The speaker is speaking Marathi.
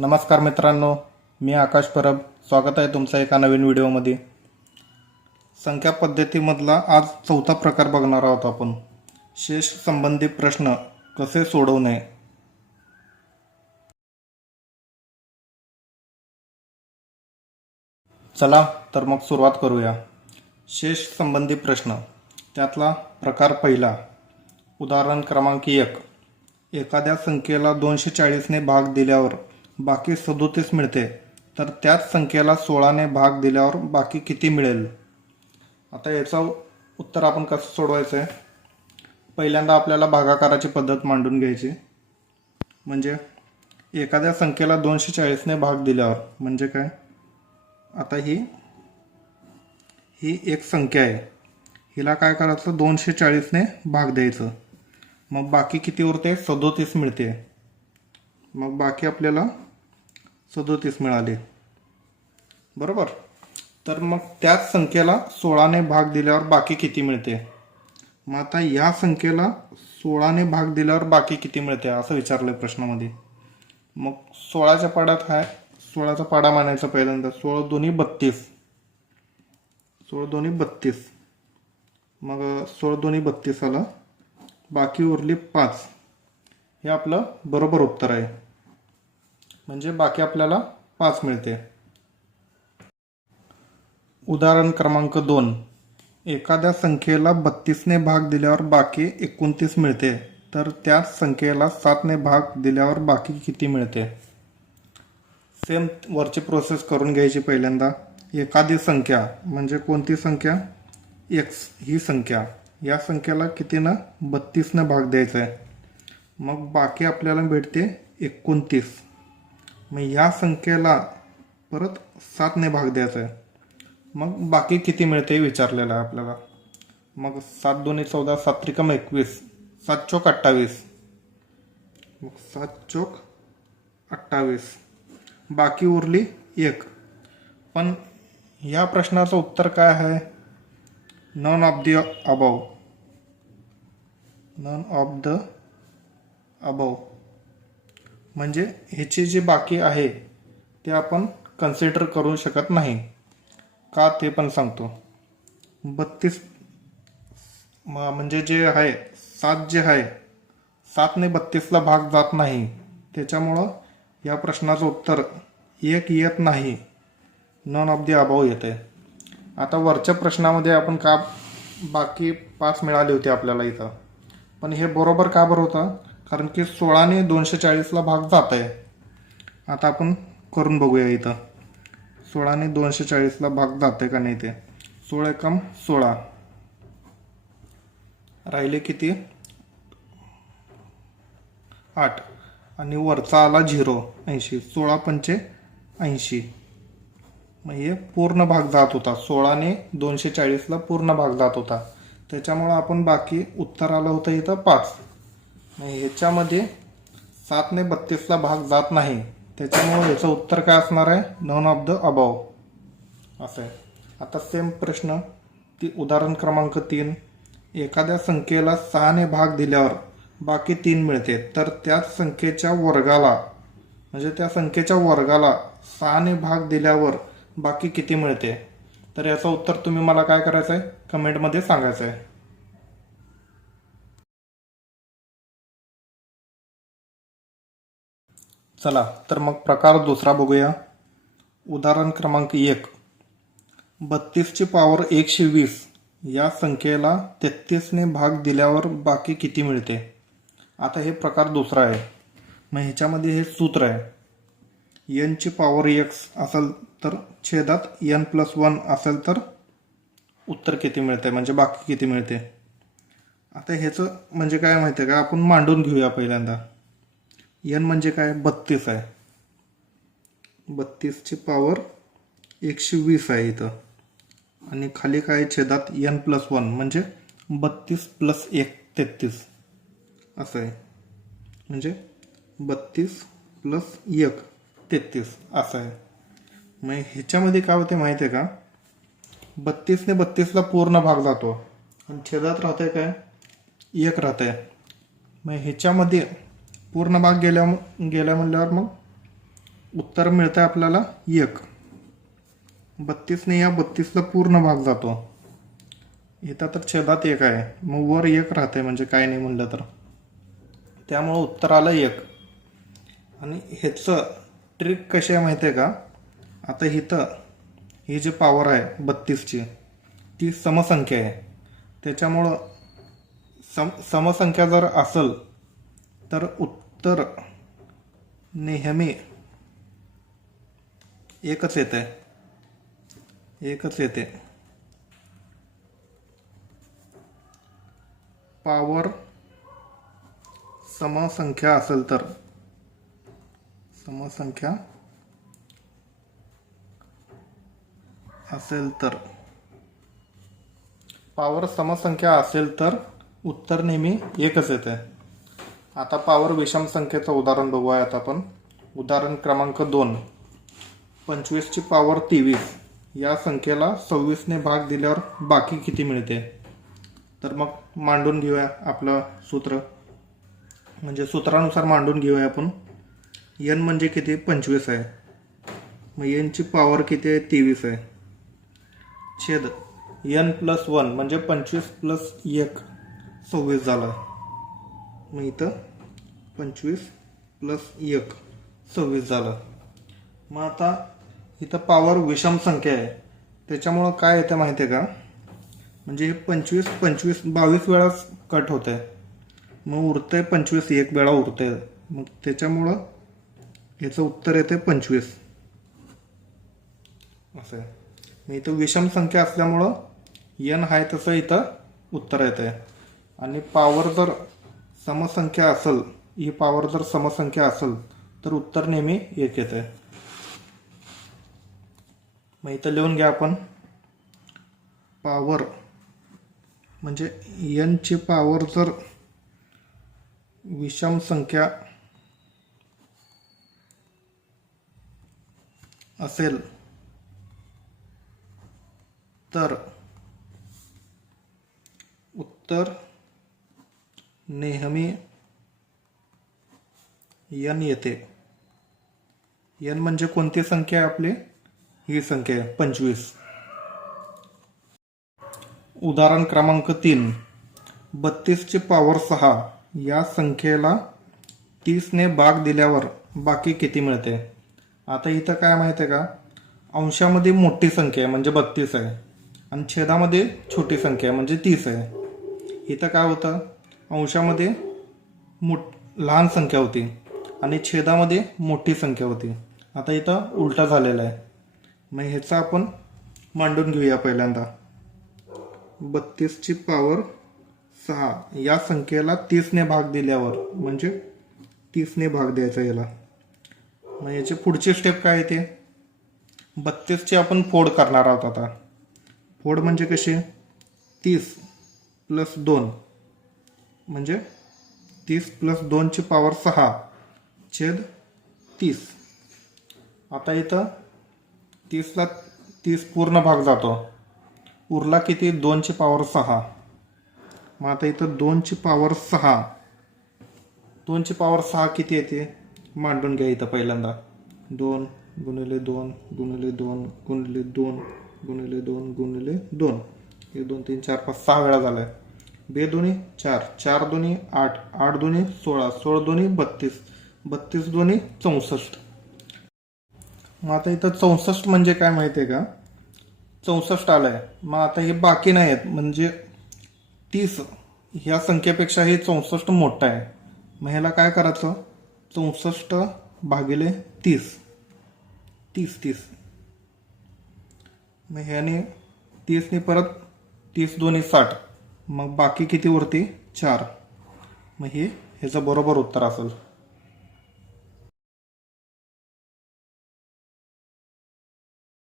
नमस्कार मित्रांनो मी आकाश परब. स्वागत आहे तुमचा एका नवीन व्हिडिओमध्ये. संख्या पद्धतीमधला आज चौथा प्रकार बघणार आहोत आपण. शेष संबंधी प्रश्न कसे सोडवणे चला तर मग सुरुवात करूया. शेष संबंधी प्रश्न. त्यातला प्रकार पहिला. उदाहरण क्रमांक एक. एखाद्या संख्येला दोनशे चाळीसने भाग दिल्यावर बाकी सदोतीस मिळते. तर त्याच संख्येला सोळाने भाग दिल्यावर बाकी किती मिळेल? आता याचं उत्तर आपण कसं सोडवायचं आहे पहिल्यांदा आपल्याला भागाकाराची पद्धत मांडून घ्यायची. म्हणजे एखाद्या संख्येला दोनशे चाळीसने भाग दिल्यावर म्हणजे काय? आता ही ही एक संख्या आहे. हिला काय करायचं? दोनशे चाळीसने भाग द्यायचं. मग बाकी किती उरते? सदोतीस मिळते. मग बाकी आपल्याला सदोतीस मिळाले. बरोबर? तर मग त्याच संख्येला सोळाने भाग दिल्यावर बाकी किती मिळते? मग आता या संख्येला सोळाने भाग दिल्यावर बाकी किती मिळते? असं विचारलं प्रश्नामध्ये. मग सोळाच्या पाड्यात आहे सोळाचा पाडा मानायचा पहिल्यांदा. सोळा दोन्ही बत्तीस. सोळा दोन्ही बत्तीस. मग सोळा दोन्ही बत्तीस आलं बाकी उरली पाच. हे आपलं बरोबर उत्तर आहे. म्हणजे बाकी आपल्याला पाच मिळते. उदाहरण क्रमांक दोन. एखाद्या संख्येला बत्तीसने भाग दिल्यावर बाकी एकोणतीस मिळते. तर त्याच संख्येला सातने भाग दिल्यावर बाकी किती मिळते? सेम वरची प्रोसेस करून घ्यायची पहिल्यांदा. एखादी संख्या म्हणजे कोणती संख्या? एक्स ही संख्या. या संख्येला कितीनं? बत्तीसनं भाग द्यायचा आहे मग बाकी आपल्याला भेटते एकोणतीस. मग या संख्येला परत सातने भाग द्यायचा आहे मग बाकी किती मिळते हे विचारलेलं आहे आपल्याला. मग सात दोन्ही चौदा सात त्रिकम एकवीस सात चोक अठ्ठावीस. मग सात चोक अठ्ठावीस. बाकी उरली एक. पण या प्रश्नाचं उत्तर काय आहे? None of the above none of the above म्हणजे ह्याची जी बाकी आहे ते आपण कन्सिडर करू शकत नाही. का ते पण सांगतो. बत्तीस म्हणजे जे आहे सात जे आहे सातने बत्तीसला भाग जात नाही. त्याच्यामुळं या प्रश्नाचं उत्तर एक येत नाही. नॉन ऑफ दी अभाव येते आता वरच्या प्रश्नामध्ये आपण का बाकी पाच मिळाले होते आपल्याला इथं? पण हे बरोबर का बरं होतं? कारण की सोळाने दोनशे चाळीसला भाग जात आहे आता आपण करून बघूया इथं. सोळाने दोनशे चाळीसला भाग जात आहे का नाही ते. सोळा कम सोळा. राहिले किती? आठ. आणि वरचा आला झिरो ऐंशी. सोळा पंचे ऐंशी. मग हे पूर्ण भाग जात होता. सोळाने दोनशे चाळीसला पूर्ण भाग जात होता. त्याच्यामुळं आपण बाकी उत्तर आलं होतं इथं पाच. ह्याच्यामध्ये सातने बत्तीसला भाग जात नाही. त्याच्यामुळे याचं उत्तर काय असणार आहे? नॉन ऑफ द अबाव असं आहे. आता सेम प्रश्न. ती उदाहरण क्रमांक तीन. एखाद्या संख्येला सहाने भाग दिल्यावर बाकी तीन मिळते. तर त्याच संख्येच्या वर्गाला म्हणजे त्या संख्येच्या वर्गाला सहाने भाग दिल्यावर बाकी किती मिळते? तर याचं उत्तर तुम्ही मला काय करायचं आहे कमेंटमध्ये सांगायचं आहे चला तर मग प्रकार दुसरा बघूया. उदाहरण क्रमांक एक. बत्तीसची पॉवर एकशे वीस. या संख्येला तेहतीसने भाग दिल्यावर बाकी किती मिळते? आता हे प्रकार दुसरा आहे. मग ह्याच्यामध्ये हे सूत्र आहे. एनची पॉवर एक्स असेल तर छेदात एन प्लस वन असेल तर उत्तर किती मिळते? म्हणजे बाकी किती मिळते? आता ह्याचं म्हणजे काय माहिती आहे का? आपण मांडून घेऊया पहिल्यांदा. एन म्हणजे काय? बत्तीस आहे. बत्तीसची पॉवर एकशे वीस आहे इथं. आणि खाली काय छेदात? एन प्लस वन म्हणजे बत्तीस प्लस एक तेहतीस. असं आहे. म्हणजे बत्तीस प्लस एक तेहतीस. असं आहे. मग ह्याच्यामध्ये काय होते माहिती आहे का? बत्तीसने बत्तीसला पूर्ण भाग जातो. आणि छेदात राहते काय? एक राहते मग ह्याच्यामध्ये पूर्ण भाग गेल्या गेल्या म्हणल्यावर मग उत्तर मिळतं आपल्याला एक. बत्तीसने या बत्तीसला पूर्ण भाग जातो. इथं तर छेदात एक आहे. मग वर एक राहते म्हणजे काय नाही म्हणलं तर. त्यामुळं उत्तर आलं एक. आणि ह्याचं ट्रिक कशी आहे माहिती आहे का? आता इथं ही जी पॉवर आहे बत्तीसची ती समसंख्या आहे. त्याच्यामुळं सम समसंख्या जर असेल तर उत्तर नेहमी एकच येते एकच येते. पॉवर समसंख्या असेल तर. समसंख्या असेल तर. पॉवर समसंख्या असेल तर उत्तर नेहमी एकच येते आता पॉवर विषम संख्येचं उदाहरण बघूया आता आपण. उदाहरण क्रमांक दोन. पंचवीसची पॉवर तेवीस. या संख्येला सव्वीसने भाग दिल्यावर बाकी किती मिळते? तर मग मांडून घेऊया आपलं सूत्र. म्हणजे सूत्रानुसार मांडून घेऊया आपण. यन म्हणजे किती? पंचवीस आहे. मग एनची पॉवर किती आहे? तेवीस आहे. छेद यन प्लस वन म्हणजे पंचवीस प्लस एक. सव्वीस झालं. मग इथं पंचवीस प्लस एक. सव्वीस झालं. मग आता इथं पॉवर विषम संख्या आहे. त्याच्यामुळं काय येतं माहिती आहे का? म्हणजे हे पंचवीस पंचवीस बावीस वेळा कट होत आहे मग उरतं आहे पंचवीस एक वेळा उरतंय. मग त्याच्यामुळं याचं उत्तर येते पंचवीस. असं आहे. मग इथं विषम संख्या असल्यामुळं यन आहे तसं इथं उत्तर येतं आहे आणि पॉवर जर समसंख्या असेल ही पॉवर जर समसंख्या असेल तर उत्तर नेहमी एक येते मग इथं लिहून घ्या आपण. पॉवर म्हणजे एनची पॉवर जर विषम संख्या असेल तर उत्तर नेहमी यन येते. यन म्हणजे कोणती संख्या आहे आपली? ही संख्या आहे पंचवीस. उदाहरण क्रमांक तीन. बत्तीसची पॉवर सहा. या संख्येला तीसने भाग दिल्यावर बाकी किती मिळते? आता इथं काय माहिती आहे का? अंशामध्ये मोठी संख्या आहे म्हणजे बत्तीस आहे. आणि छेदामध्ये छोटी संख्या आहे म्हणजे तीस आहे. इथं काय होतं? अंशामध्ये मोठ लहान संख्या होती. आणि छेदामध्ये मोठी संख्या होती. आता इथं उलटा झालेला आहे. मग ह्याचा आपण मांडून घेऊया पहिल्यांदा. बत्तीसची पॉवर सहा. या संख्येला तीसने भाग दिल्यावर म्हणजे तीसने भाग द्यायचा याला. मग याची पुढची स्टेप काय येते बत्तीसची आपण फोड करणार आहोत आता. फोड म्हणजे कशी? तीस प्लस दोन. म्हणजे तीस प्लस दोनची पॉवर सहा. छेद तीस. आता इथं तीसला तीस पूर्ण भाग जातो. उरला किती? दोनची पावर सहा. मग आता इथं दोनची पावर सहा. दोनची पावर सहा किती येते? मांडून घ्या इथं पहिल्यांदा. दोन गुणिले दोन गुणिले दोन गुणिले दोन गुणिले दोन गुणिले दोन. एक दोन तीन चार पाच सहा वेळा झालाय. बे दोन्ही चार. चार दोन्ही आठ. आठ दोन्ही सोळा. सोळा दोन्ही बत्तीस. बत्तीस दोन्ही चौसष्ट. मग आता इथं चौसष्ट म्हणजे काय माहिती आहे का? चौसष्ट आलंय. मग आता हे बाकी नाही आहेत. म्हणजे तीस. ह्या संख्येपेक्षा हे चौसष्ट मोठं आहे. मग ह्याला काय करायचं? चौसष्ट भागिले तीस. तीस तीस. मग ह्याने तीसने परत तीस दोन्ही साठ. मग बाकी किती उरते चार. मग हे ह्याचं बरोबर उत्तर असेल.